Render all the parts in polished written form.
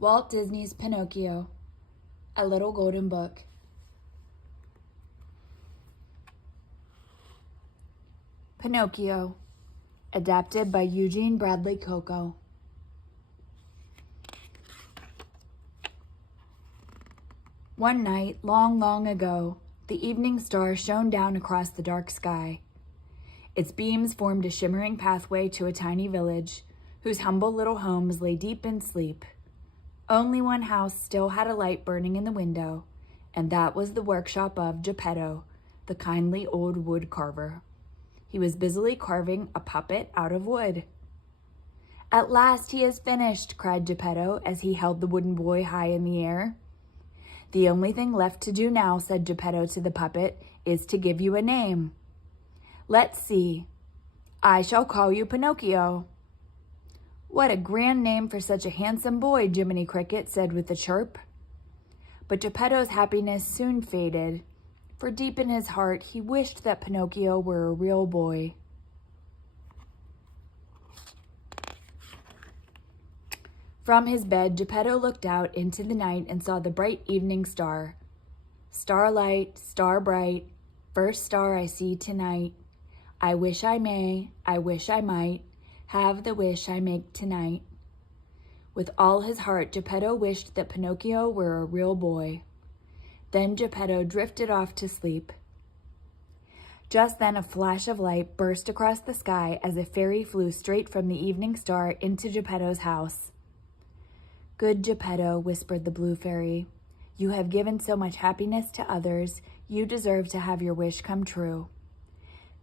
Walt Disney's Pinocchio, A Little Golden Book. Pinocchio, adapted by Eugene Bradley Coco. One night, long, long ago, the evening star shone down across the dark sky. Its beams formed a shimmering pathway to a tiny village, whose humble little homes lay deep in sleep. Only one house still had a light burning in the window, and that was the workshop of Geppetto, the kindly old wood carver. He was busily carving a puppet out of wood. "At last he is finished," cried Geppetto as he held the wooden boy high in the air. "The only thing left to do now," said Geppetto to the puppet, "is to give you a name. Let's see. I shall call you Pinocchio." "What a grand name for such a handsome boy," Jiminy Cricket said with a chirp. But Geppetto's happiness soon faded, for deep in his heart he wished that Pinocchio were a real boy. From his bed, Geppetto looked out into the night and saw the bright evening star. "Starlight, star bright, first star I see tonight. I wish I may, I wish I might, have the wish I make tonight." With all his heart, Geppetto wished that Pinocchio were a real boy. Then Geppetto drifted off to sleep. Just then a flash of light burst across the sky as a fairy flew straight from the evening star into Geppetto's house. "Good Geppetto," whispered the blue fairy, "you have given so much happiness to others, you deserve to have your wish come true."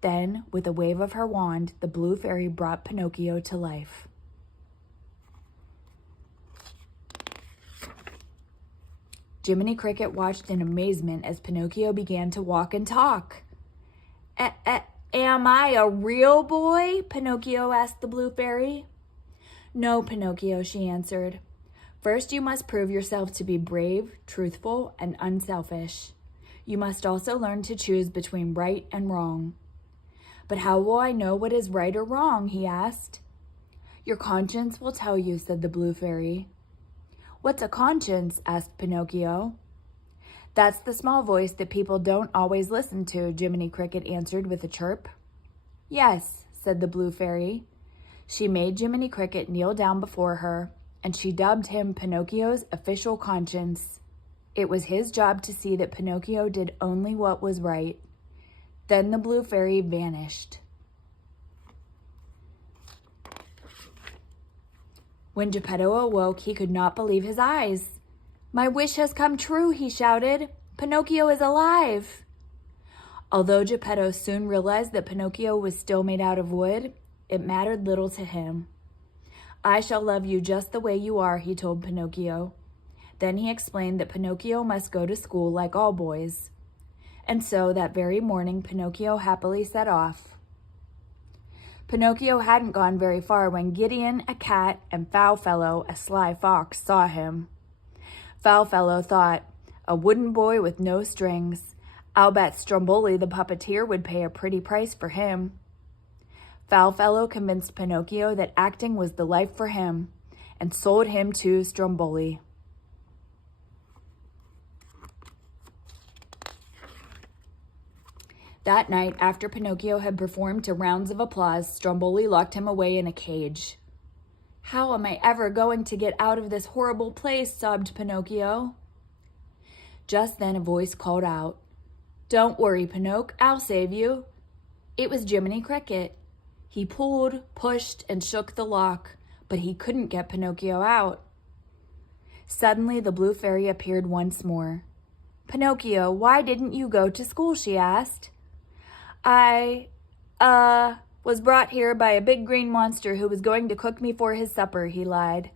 Then, with a wave of her wand, the blue fairy brought Pinocchio to life. Jiminy Cricket watched in amazement as Pinocchio began to walk and talk. Am I a real boy?" Pinocchio asked the blue fairy. "No, Pinocchio," she answered. "First you must prove yourself to be brave, truthful, and unselfish. You must also learn to choose between right and wrong." "But how will I know what is right or wrong?" he asked. "Your conscience will tell you," said the blue fairy. "What's a conscience?" asked Pinocchio. "That's the small voice that people don't always listen to," Jiminy Cricket answered with a chirp. "Yes," said the blue fairy. She made Jiminy Cricket kneel down before her, and she dubbed him Pinocchio's official conscience. It was his job to see that Pinocchio did only what was right. Then the blue fairy vanished. When Geppetto awoke, he could not believe his eyes. "My wish has come true," he shouted. "Pinocchio is alive." Although Geppetto soon realized that Pinocchio was still made out of wood, it mattered little to him. "I shall love you just the way you are," he told Pinocchio. Then he explained that Pinocchio must go to school like all boys. And so that very morning, Pinocchio happily set off. Pinocchio hadn't gone very far when Gideon, a cat, and Foulfellow, a sly fox, saw him. Foulfellow thought, "A wooden boy with no strings. I'll bet Stromboli the puppeteer would pay a pretty price for him." Foulfellow convinced Pinocchio that acting was the life for him, and sold him to Stromboli. That night, after Pinocchio had performed to rounds of applause, Stromboli locked him away in a cage. "How am I ever going to get out of this horrible place?" sobbed Pinocchio. Just then a voice called out, "Don't worry, Pinocchio, I'll save you." It was Jiminy Cricket. He pulled, pushed, and shook the lock, but he couldn't get Pinocchio out. Suddenly the blue fairy appeared once more. "Pinocchio, why didn't you go to school?" she asked. I was brought here by a big green monster who was going to cook me for his supper," he lied.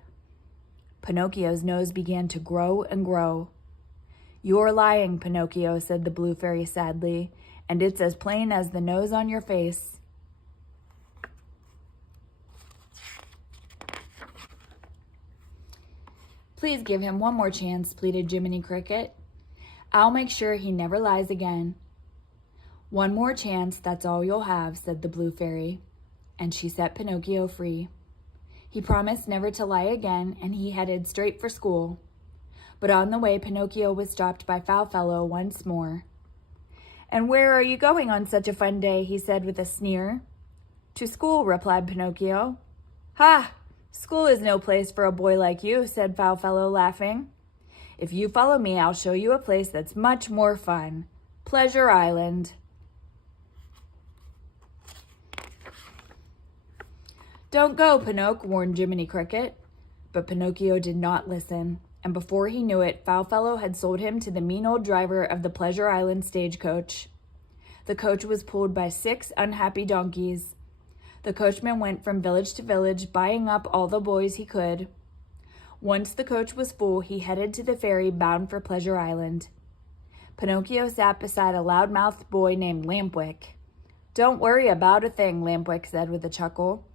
Pinocchio's nose began to grow and grow. "You're lying, Pinocchio," said the blue fairy sadly, "and it's as plain as the nose on your face." "Please give him one more chance," pleaded Jiminy Cricket. "I'll make sure he never lies again." "One more chance, that's all you'll have," said the blue fairy, and she set Pinocchio free. He promised never to lie again, and he headed straight for school. But on the way, Pinocchio was stopped by Foulfellow once more. "And where are you going on such a fun day?" he said with a sneer. "To school," replied Pinocchio. "Ha! School is no place for a boy like you," said Foulfellow, laughing. "If you follow me, I'll show you a place that's much more fun. Pleasure Island." "Don't go, Pinocchio," warned Jiminy Cricket. But Pinocchio did not listen, and before he knew it, Foulfellow had sold him to the mean old driver of the Pleasure Island stagecoach. The coach was pulled by 6 unhappy donkeys. The coachman went from village to village, buying up all the boys he could. Once the coach was full, he headed to the ferry bound for Pleasure Island. Pinocchio sat beside a loud-mouthed boy named Lampwick. "Don't worry about a thing," Lampwick said with a chuckle.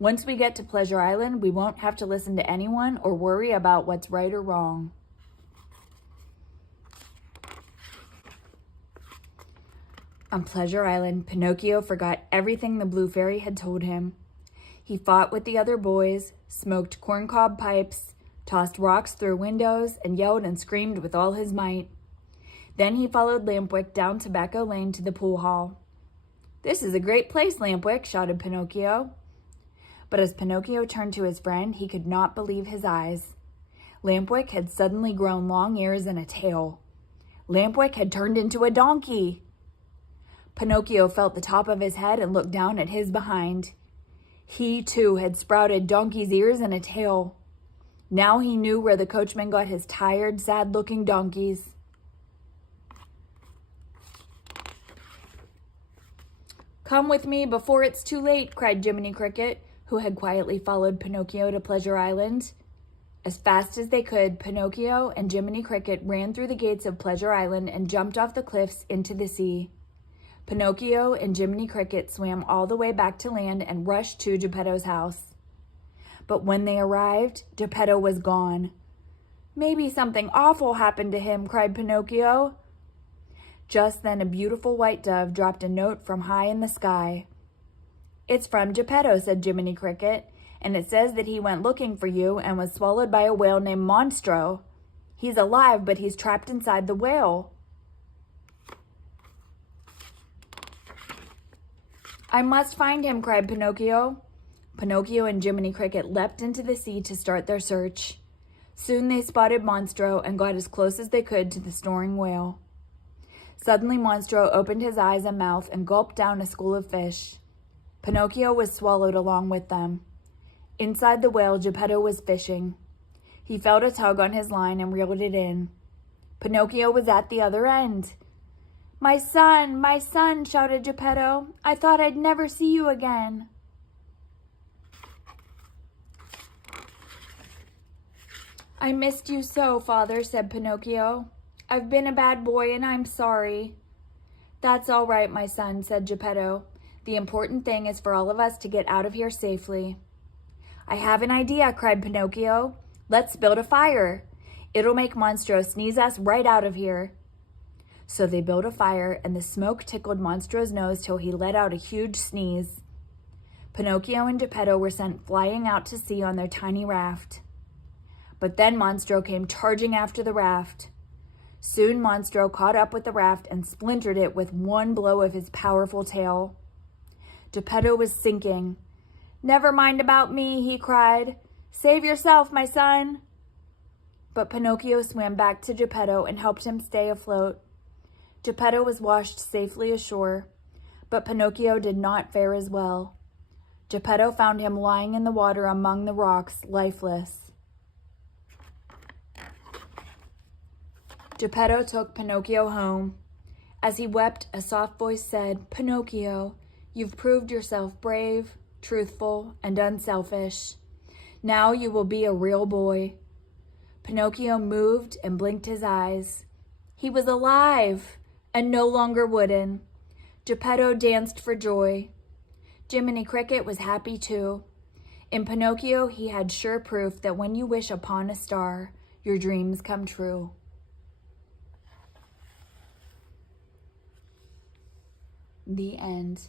"Once we get to Pleasure Island, we won't have to listen to anyone or worry about what's right or wrong." On Pleasure Island, Pinocchio forgot everything the Blue Fairy had told him. He fought with the other boys, smoked corncob pipes, tossed rocks through windows, and yelled and screamed with all his might. Then he followed Lampwick down Tobacco Lane to the pool hall. "This is a great place, Lampwick," shouted Pinocchio. But as Pinocchio turned to his friend, he could not believe his eyes. Lampwick had suddenly grown long ears and a tail. Lampwick had turned into a donkey. Pinocchio felt the top of his head and looked down at his behind. He, too, had sprouted donkey's ears and a tail. Now he knew where the coachman got his tired, sad-looking donkeys. "Come with me before it's too late," cried Jiminy Cricket, who had quietly followed Pinocchio to Pleasure Island. As fast as they could, Pinocchio and Jiminy Cricket ran through the gates of Pleasure Island and jumped off the cliffs into the sea. Pinocchio and Jiminy Cricket swam all the way back to land and rushed to Geppetto's house. But when they arrived, Geppetto was gone. "Maybe something awful happened to him," cried Pinocchio. Just then a beautiful white dove dropped a note from high in the sky. "It's from Geppetto," said Jiminy Cricket, "and it says that he went looking for you and was swallowed by a whale named Monstro. He's alive, but he's trapped inside the whale." "I must find him," cried Pinocchio. Pinocchio and Jiminy Cricket leapt into the sea to start their search. Soon they spotted Monstro and got as close as they could to the snoring whale. Suddenly Monstro opened his eyes and mouth and gulped down a school of fish. Pinocchio was swallowed along with them. Inside the whale, Geppetto was fishing. He felt a tug on his line and reeled it in. Pinocchio was at the other end. My son, shouted Geppetto. "I thought I'd never see you again." "I missed you so, Father," said Pinocchio. "I've been a bad boy and I'm sorry." "That's all right, my son," said Geppetto. "The important thing is for all of us to get out of here safely." "I have an idea," cried Pinocchio. "Let's build a fire. It'll make Monstro sneeze us right out of here." So they built a fire, and the smoke tickled Monstro's nose till he let out a huge sneeze. Pinocchio and Geppetto were sent flying out to sea on their tiny raft. But then Monstro came charging after the raft. Soon Monstro caught up with the raft and splintered it with one blow of his powerful tail. Geppetto was sinking. "Never mind about me," he cried. "Save yourself, my son." But Pinocchio swam back to Geppetto and helped him stay afloat. Geppetto was washed safely ashore, but Pinocchio did not fare as well. Geppetto found him lying in the water among the rocks, lifeless. Geppetto took Pinocchio home. As he wept, a soft voice said, "Pinocchio, you've proved yourself brave, truthful, and unselfish. Now you will be a real boy." Pinocchio moved and blinked his eyes. He was alive and no longer wooden. Geppetto danced for joy. Jiminy Cricket was happy too. In Pinocchio, he had sure proof that when you wish upon a star, your dreams come true. The end.